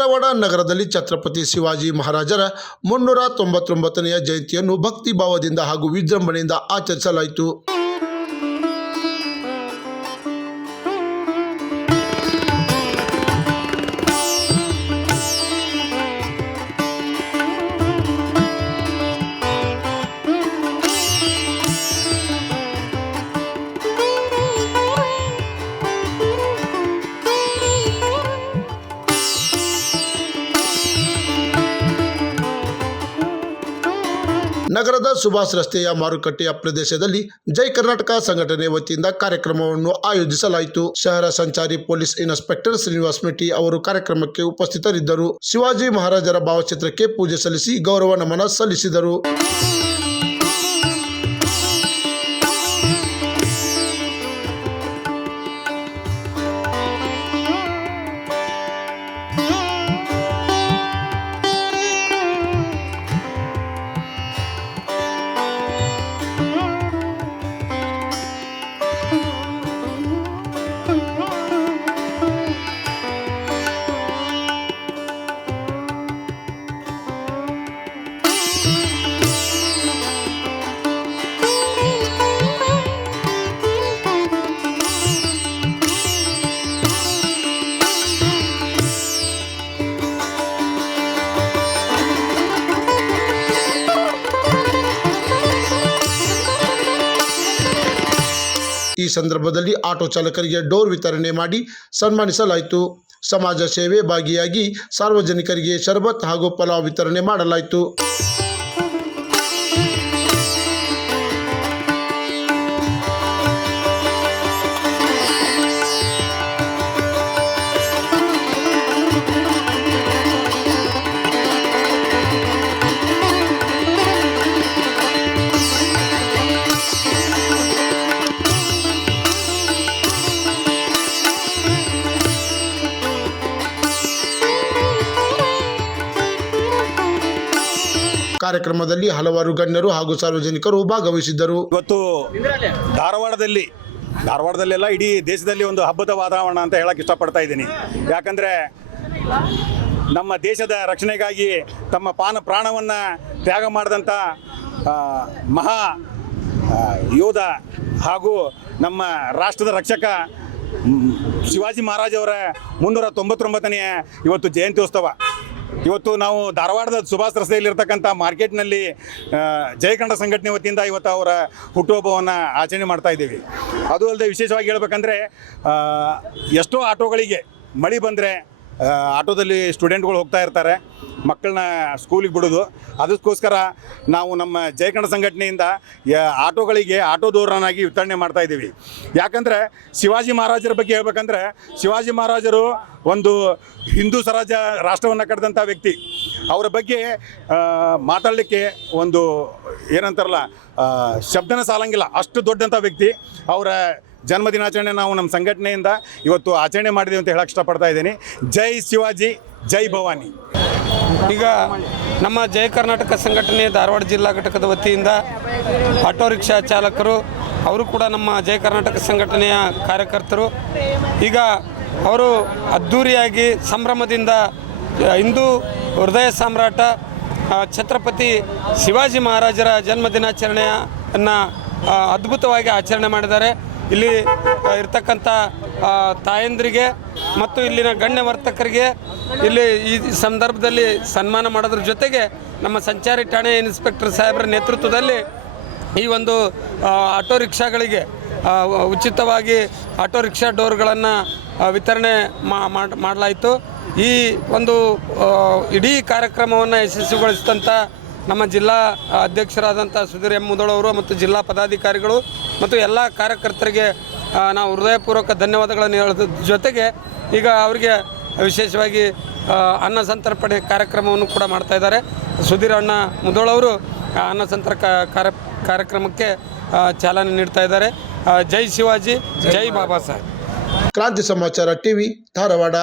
ಧಾರವಾಡ ನಗರದಲ್ಲಿ ಛತ್ರಪತಿ ಶಿವಾಜಿ ಮಹಾರಾಜರ ಮುನ್ನೂರ ತೊಂಬತ್ತೊಂಬತ್ತನೆಯ ಜಯಂತಿಯನ್ನು ಭಕ್ತಿ ಭಾವದಿಂದ ಹಾಗೂ ವಿಜೃಂಭಣೆಯಿಂದ ಆಚರಿಸಲಾಯಿತು. ನಗರದ ಸುಭಾಷ್ ರಸ್ತೆಯ ಮಾರುಕಟ್ಟೆಯ ಪ್ರದೇಶದಲ್ಲಿ ಜೈ ಕರ್ನಾಟಕ ಸಂಘಟನೆ ವತಿಯಿಂದ ಕಾರ್ಯಕ್ರಮವನ್ನು ಆಯೋಜಿಸಲಾಯಿತು. ಶಹರ ಸಂಚಾರಿ ಪೊಲೀಸ್ ಇನ್ಸ್ಪೆಕ್ಟರ್ ಶ್ರೀನಿವಾಸ್ ಮೆಟ್ಟಿ ಅವರು ಕಾರ್ಯಕ್ರಮಕ್ಕೆ ಉಪಸ್ಥಿತರಿದ್ದರು. ಶಿವಾಜಿ ಮಹಾರಾಜರ ಭಾವಚಿತ್ರಕ್ಕೆ ಪೂಜೆ ಸಲ್ಲಿಸಿ ಗೌರವ ನಮನ ಸಲ್ಲಿಸಿದರು. ಈ ಸಂದರ್ಭದಲ್ಲಿ ಆಟೋ ಚಾಲಕರಿಗೆ ಡೋರ್ ವಿತರಣೆ ಮಾಡಿ ಸನ್ಮಾನಿಸಲಾಯಿತು. ಸಮಾಜ ಸೇವೆ ಭಾಗಿಯಾಗಿ ಸಾರ್ವಜನಿಕರಿಗೆ ಶರಬತ್ ಹಾಗೂ ಪಲಾವ್ ವಿತರಣೆ ಮಾಡಲಾಯಿತು. ಕಾರ್ಯಕ್ರಮದಲ್ಲಿ ಹಲವಾರು ಗಣ್ಯರು ಹಾಗೂ ಸಾರ್ವಜನಿಕರು ಭಾಗವಹಿಸಿದ್ದರು. ಇವತ್ತು ಧಾರವಾಡದಲ್ಲಿ, ಧಾರವಾಡದಲ್ಲೆಲ್ಲ ಇಡೀ ದೇಶದಲ್ಲಿ ಒಂದು ಹಬ್ಬದ ವಾತಾವರಣ ಅಂತ ಹೇಳಕ್ಕೆ ಇಷ್ಟಪಡ್ತಾ ಇದ್ದೀನಿ. ಯಾಕಂದರೆ ನಮ್ಮ ದೇಶದ ರಕ್ಷಣೆಗಾಗಿ ತಮ್ಮ ಪಾನ ಪ್ರಾಣವನ್ನು ತ್ಯಾಗ ಮಾಡಿದಂಥ ಮಹಾ ಯೋಧ ಹಾಗೂ ನಮ್ಮ ರಾಷ್ಟ್ರದ ರಕ್ಷಕ ಶಿವಾಜಿ ಮಹಾರಾಜ್ ಅವರ ಮುನ್ನೂರ ತೊಂಬತ್ತೊಂಬತ್ತನೆಯ ಇವತ್ತು ಜಯಂತ್ಯೋತ್ಸವ. ಇವತ್ತು ನಾವು ಧಾರವಾಡದ ಸುಭಾಷ್ ರಸ್ತೆಯಲ್ಲಿರ್ತಕ್ಕಂಥ ಮಾರ್ಕೆಟ್ನಲ್ಲಿ ಜಯಕಂಡ ಸಂಘಟನೆ ವತಿಯಿಂದ ಇವತ್ತು ಅವರ ಹುಟ್ಟುಹಬ್ಬವನ್ನು ಆಚರಣೆ ಮಾಡ್ತಾ ಇದ್ದೀವಿ. ಅದು ಅಲ್ಲದೆ ವಿಶೇಷವಾಗಿ ಹೇಳ್ಬೇಕಂದ್ರೆ ಎಷ್ಟೋ ಆಟೋಗಳಿಗೆ ಮಳೆ ಬಂದರೆ ಆಟೋದಲ್ಲಿ ಸ್ಟೂಡೆಂಟ್ಗಳು ಹೋಗ್ತಾ ಇರ್ತಾರೆ, ಮಕ್ಕಳನ್ನ ಸ್ಕೂಲಿಗೆ ಬಿಡೋದು. ಅದಕ್ಕೋಸ್ಕರ ನಾವು ನಮ್ಮ ಜಯಕಂಡ ಸಂಘಟನೆಯಿಂದ ಆಟೋಗಳಿಗೆ ಆಟೋ ದೂರನಾಗಿ ವಿತರಣೆ ಮಾಡ್ತಾ ಇದ್ದೀವಿ. ಯಾಕಂದರೆ ಶಿವಾಜಿ ಮಹಾರಾಜರ ಬಗ್ಗೆ ಹೇಳ್ಬೇಕಂದ್ರೆ, ಶಿವಾಜಿ ಮಹಾರಾಜರು ಒಂದು ಹಿಂದೂ ಸ್ವರಾಜ್ಯ ರಾಷ್ಟ್ರವನ್ನು ಕಟ್ಟಿದಂಥ ವ್ಯಕ್ತಿ. ಅವರ ಬಗ್ಗೆ ಮಾತಾಡಲಿಕ್ಕೆ ಒಂದು ಏನಂತಾರಲ್ಲ ಶಬ್ದನ ಸಾಲಂಗಿಲ್ಲ. ಅಷ್ಟು ದೊಡ್ಡಂಥ ವ್ಯಕ್ತಿ. ಅವರ ಜನ್ಮದಿನಾಚರಣೆ ನಾವು ನಮ್ಮ ಸಂಘಟನೆಯಿಂದ ಇವತ್ತು ಆಚರಣೆ ಮಾಡಿದೀವಿ ಅಂತ ಹೇಳಕ್ಕೆ ಇಷ್ಟಪಡ್ತಾ ಇದ್ದೀನಿ. ಜೈ ಶಿವಾಜಿ, ಜೈ ಭವಾನಿ. ಈಗ ನಮ್ಮ ಜಯ ಕರ್ನಾಟಕ ಸಂಘಟನೆ ಧಾರವಾಡ ಜಿಲ್ಲಾ ಘಟಕದ ವತಿಯಿಂದ ಆಟೋ ರಿಕ್ಷಾ ಚಾಲಕರು, ಅವರು ಕೂಡ ನಮ್ಮ ಜಯ ಕರ್ನಾಟಕ ಸಂಘಟನೆಯ ಕಾರ್ಯಕರ್ತರು. ಈಗ ಅವರು ಅದ್ಧೂರಿಯಾಗಿ ಸಂಭ್ರಮದಿಂದ ಹಿಂದೂ ಹೃದಯ ಸಾಮ್ರಾಟ ಛತ್ರಪತಿ ಶಿವಾಜಿ ಮಹಾರಾಜರ ಜನ್ಮದಿನಾಚರಣೆಯನ್ನು ಅದ್ಭುತವಾಗಿ ಆಚರಣೆ ಮಾಡಿದ್ದಾರೆ. ಇಲ್ಲಿ ಇರ್ತಕ್ಕಂಥ ತಾಯಂದ್ರಿಗೆ ಮತ್ತು ಇಲ್ಲಿನ ಗಣ್ಯ ವರ್ತಕರಿಗೆ ಇಲ್ಲಿ ಈ ಸಂದರ್ಭದಲ್ಲಿ ಸನ್ಮಾನ ಮಾಡೋದ್ರ ಜೊತೆಗೆ ನಮ್ಮ ಸಂಚಾರಿ ಠಾಣೆ ಇನ್ಸ್ಪೆಕ್ಟರ್ ಸಾಹೇಬರ ನೇತೃತ್ವದಲ್ಲಿ ಈ ಒಂದು ಆಟೋ ರಿಕ್ಷಾಗಳಿಗೆ ಉಚಿತವಾಗಿ ಆಟೋ ರಿಕ್ಷಾ ಡೋರ್ಗಳನ್ನು ವಿತರಣೆ ಮಾಡಲಾಯಿತು. ಈ ಒಂದು ಇಡೀ ಕಾರ್ಯಕ್ರಮವನ್ನು ಯಶಸ್ವಿಗೊಳಿಸಿದಂಥ ನಮ್ಮ ಜಿಲ್ಲಾ ಅಧ್ಯಕ್ಷರಾದಂಥ ಸುಧೀರ್ ಎಂ ಮುದೋಳವರು ಮತ್ತು ಜಿಲ್ಲಾ ಪದಾಧಿಕಾರಿಗಳು ಮತ್ತು ಎಲ್ಲ ಕಾರ್ಯಕರ್ತರಿಗೆ ನಾವು ಹೃದಯಪೂರ್ವಕ ಧನ್ಯವಾದಗಳನ್ನು ಹೇಳೋದ್ರ ಜೊತೆಗೆ ಈಗ ಅವರಿಗೆ ವಿಶೇಷವಾಗಿ ಅನ್ನ ಸಂತರ್ಪಣೆ ಕಾರ್ಯಕ್ರಮವನ್ನು ಕೂಡ ಮಾಡ್ತಾ ಇದ್ದಾರೆ. ಸುಧೀರ್ ಅಣ್ಣ ಮುದೋಳವರು ಅನ್ನ ಸಂತರ ಕಾರ್ಯ ಕಾರ್ಯಕ್ರಮಕ್ಕೆ ಚಾಲನೆ ನೀಡ್ತಾ ಇದ್ದಾರೆ. ಜೈ ಶಿವಾಜಿ ಜೈ ಬಾಬಾ ಸಾಹೇಬ್. ಕ್ರಾಂತಿ ಸಮಾಚಾರ ಟಿವಿ ಧಾರವಾಡ.